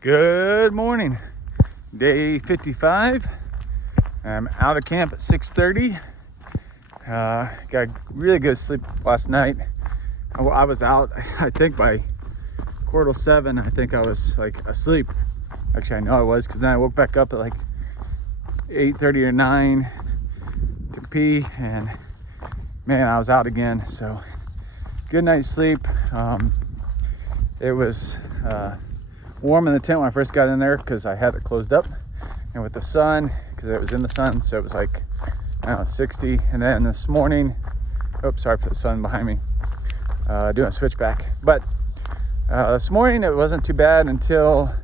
Good morning. Day 55. I'm out of camp at 6:30. Got really good sleep last night. I was out, I think by 6:45, I think I was like asleep. Actually, I know I was, because then I woke back up at like 8:30 or 9 to pee, and man, I was out again. So good night's sleep. It was warm in the tent when I first got in there because I had it closed up, and with the sun, because it was in the sun, so it was like, I don't know, 60. And then this morning, oops, sorry for the sun behind me, doing a switchback. But this morning it wasn't too bad until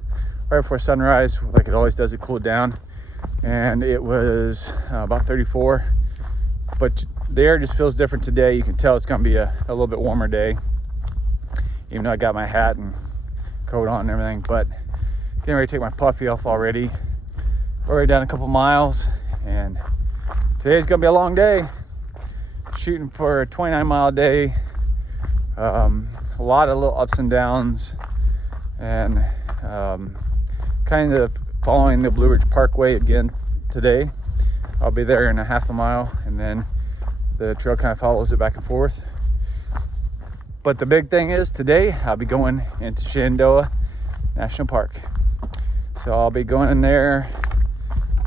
right before sunrise, like it always does. It cooled down, and it was about 34. But the air just feels different today. You can tell it's gonna be a little bit warmer day, even though I got my hat and coat on and everything. But getting ready to take my puffy off already. Already done a couple miles, and today's gonna be a long day. Shooting for a 29-mile day. A lot of little ups and downs, and kind of following the Blue Ridge Parkway again today. I'll be there in a half a mile, and then the trail kind of follows it back and forth. But the big thing is today I'll be going into Shenandoah National Park. So I'll be going in there.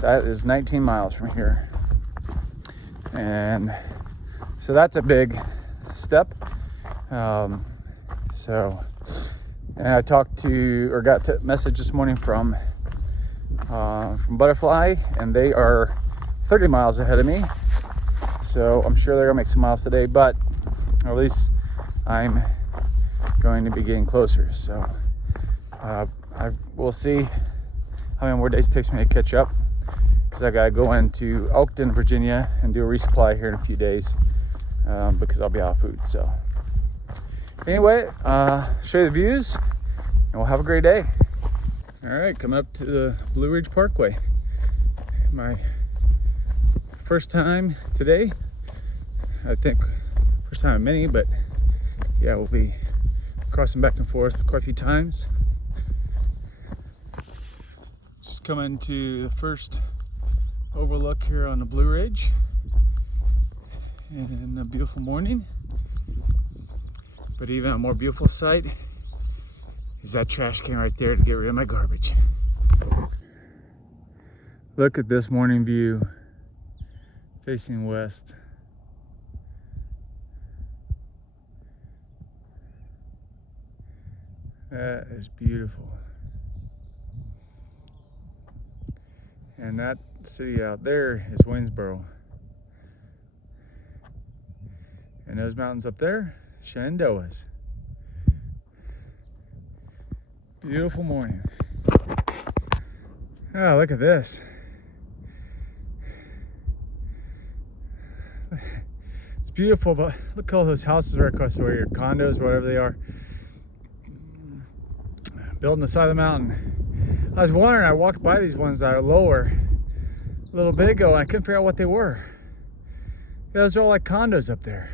That is 19 miles from here. And so that's a big step. And I talked to, or got a message this morning from Butterfly, and they are 30 miles ahead of me. So I'm sure they're gonna make some miles today, but at least I'm going to be getting closer. So we'll see how many more days it takes me to catch up, because I gotta go into Elkton, Virginia, and do a resupply here in a few days, because I'll be out of food. So anyway, show you the views, and we'll have a great day. All right, coming up to the Blue Ridge Parkway. My first time today. I think first time in many, but yeah, we'll be crossing back and forth quite a few times. Just coming to the first overlook here on the Blue Ridge, and a beautiful morning. But even a more beautiful sight is that trash can right there to get rid of my garbage. Look at this morning view facing west. That is beautiful. And that city out there is Winsboro. And those mountains up there, Shenandoah's. Beautiful morning. Oh, look at this. It's beautiful, but look at all those houses right across the way, your condos, whatever they are, built on the side of the mountain. I was wondering, I walked by these ones that are lower a little bit ago, and I couldn't figure out what they were. Yeah, those are all like condos up there.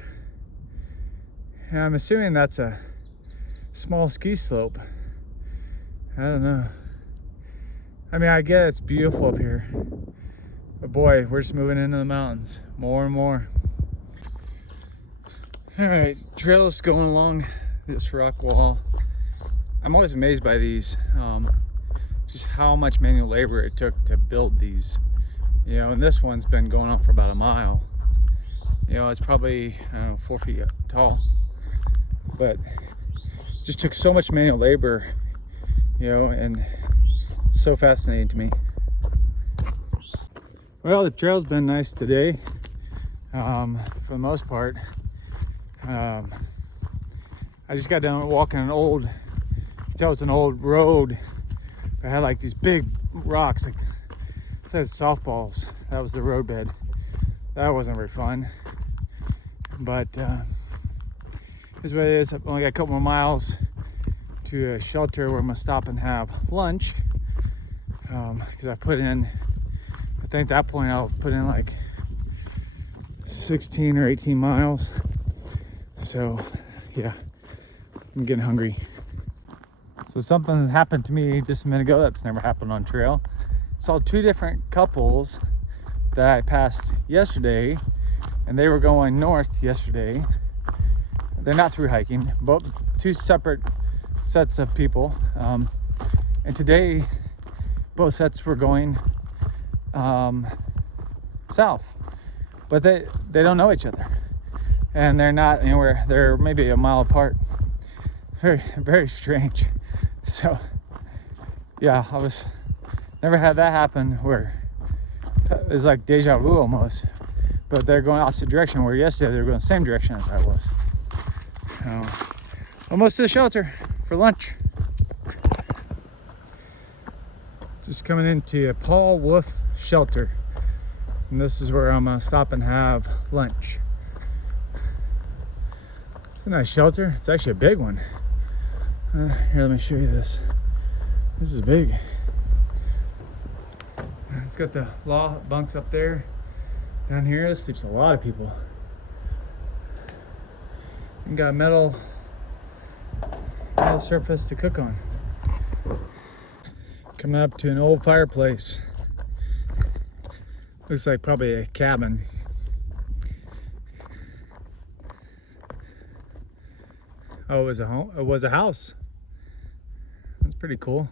And I'm assuming that's a small ski slope. I don't know. I mean, I get it's beautiful up here, but boy, we're just moving into the mountains more and more. All right, trail's going along this rock wall. I'm always amazed by these, just how much manual labor it took to build these. You know, and this one's been going on for about a mile. You know, it's probably 4 feet tall, but just took so much manual labor, you know, and it's so fascinating to me. Well, the trail's been nice today, for the most part. I just got done walking an old, you can tell it's an old road, but it had like these big rocks, like it says softballs. That was the roadbed. That wasn't very fun, but here's what it is. I've only got a couple more miles to a shelter where I'm gonna stop and have lunch, because I put in, I think at that point I'll put in like 16 or 18 miles. So yeah, I'm getting hungry. So something happened to me just a minute ago that's never happened on trail. Saw two different couples that I passed yesterday, and they were going north yesterday. They're not through hiking, both two separate sets of people. And today, both sets were going south, but they don't know each other, and they're not anywhere. They're maybe a mile apart. Very, very strange. So, yeah, I was never had that happen where it's like deja vu almost. But they're going opposite direction. Where yesterday they were going the same direction as I was. Almost to the shelter for lunch. Just coming into a Paul Wolf shelter, and this is where I'm gonna stop and have lunch. It's a nice shelter. It's actually a big one. Here, let me show you this. This is big. It's got the law bunks up there. Down here sleeps a lot of people. And got metal surface to cook on. Coming up to an old fireplace. Looks like probably a cabin. Oh, it was a home. It was a house. That's pretty cool.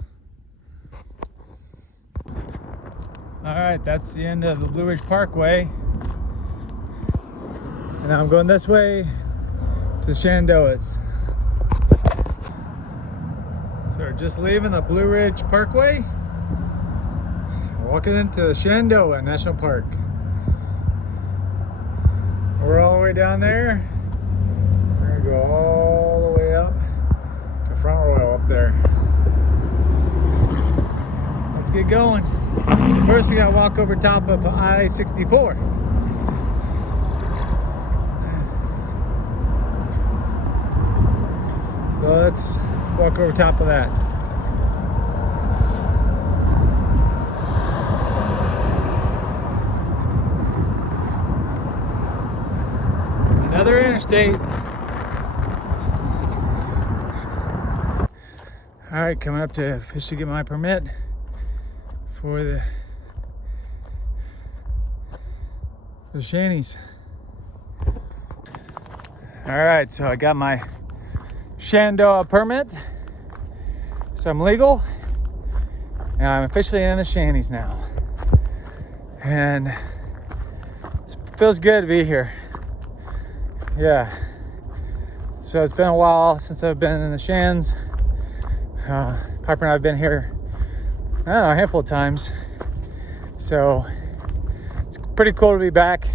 All right, that's the end of the Blue Ridge Parkway. And now I'm going this way to the Shenandoahs. So we're just leaving the Blue Ridge Parkway, walking into the Shenandoah National Park. We're all the way down there. We're gonna go all the way up to Front Royal up there. Let's get going. First we gotta walk over top of I-64. So let's walk over top of that. Another interstate. All right, coming up to officially get my permit for the Shanies. All right, so I got my Shenandoah permit, so I'm legal, and I'm officially in the Shanies now, and it feels good to be here. Yeah, so it's been a while since I've been in the Shans. Piper and I have been here, I don't know, a handful of times, so it's pretty cool to be back.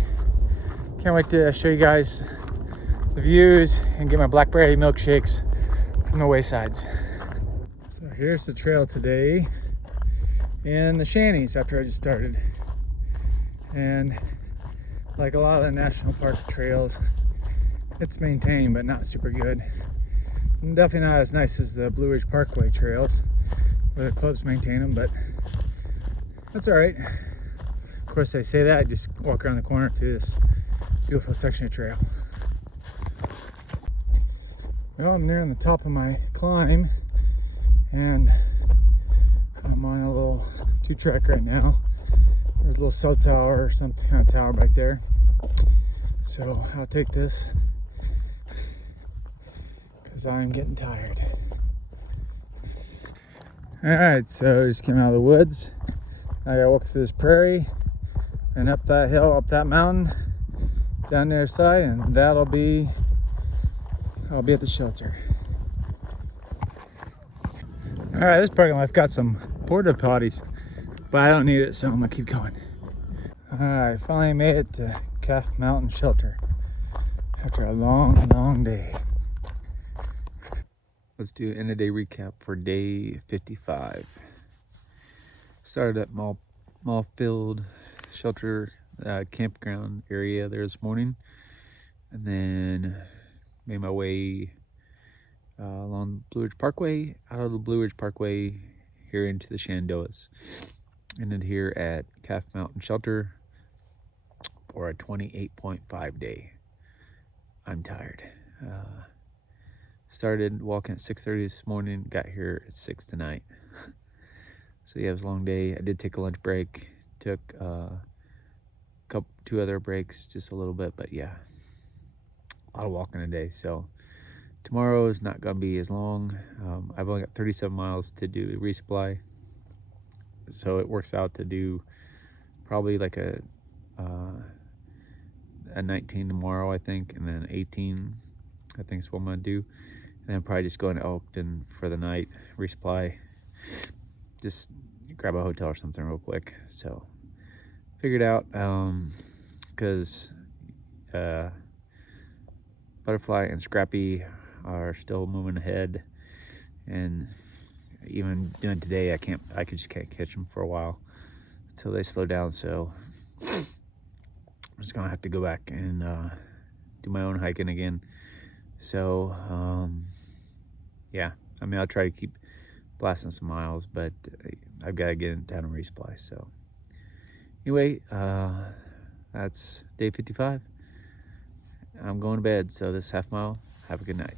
Can't wait to show you guys the views and get my blackberry milkshakes from the waysides. So here's the trail today in the Shanies after I just started. And like a lot of the national park trails, it's maintained but not super good. And definitely not as nice as the Blue Ridge Parkway trails where the clubs maintain them, but that's all right. Of course, I say that, I just walk around the corner to this beautiful section of trail. Well, I'm near on the top of my climb, and I'm on a little 2-track right now. There's a little cell tower or some kind of tower back there. So I'll take this because I'm getting tired. All right, so just came out of the woods. I gotta walk through this prairie and up that hill, up that mountain, down the other side, and I'll be at the shelter. All right, this parking lot's got some porta potties, but I don't need it, so I'm gonna keep going. All right, finally made it to Calf Mountain Shelter after a long, long day. Let's do an end of day recap for day 55. Started at Mallfield Shelter campground area there this morning, and then made my way along Blue Ridge Parkway, out of the Blue Ridge Parkway here into the Shenandoahs. Ended here at Calf Mountain Shelter for a 28.5 day. I'm tired. Started walking at 6:30 this morning, got here at 6 tonight. So yeah, it was a long day. I did take a lunch break, took two other breaks, just a little bit, but yeah, a lot of walking today. So tomorrow is not gonna be as long. I've only got 37 miles to do resupply, so it works out to do probably like a 19 tomorrow, I think, and then 18, I think is what I'm gonna do. And then probably just going to Elkton for the night, resupply, just grab a hotel or something real quick. So figured out, because Butterfly and Scrappy are still moving ahead, and even doing today, I just can't catch them for a while until they slow down. So I'm just gonna have to go back and do my own hiking again. So yeah, I mean, I'll try to keep blasting some miles, but I've got to get in town and resupply. So anyway, that's day 55. I'm going to bed, so this half mile, have a good night.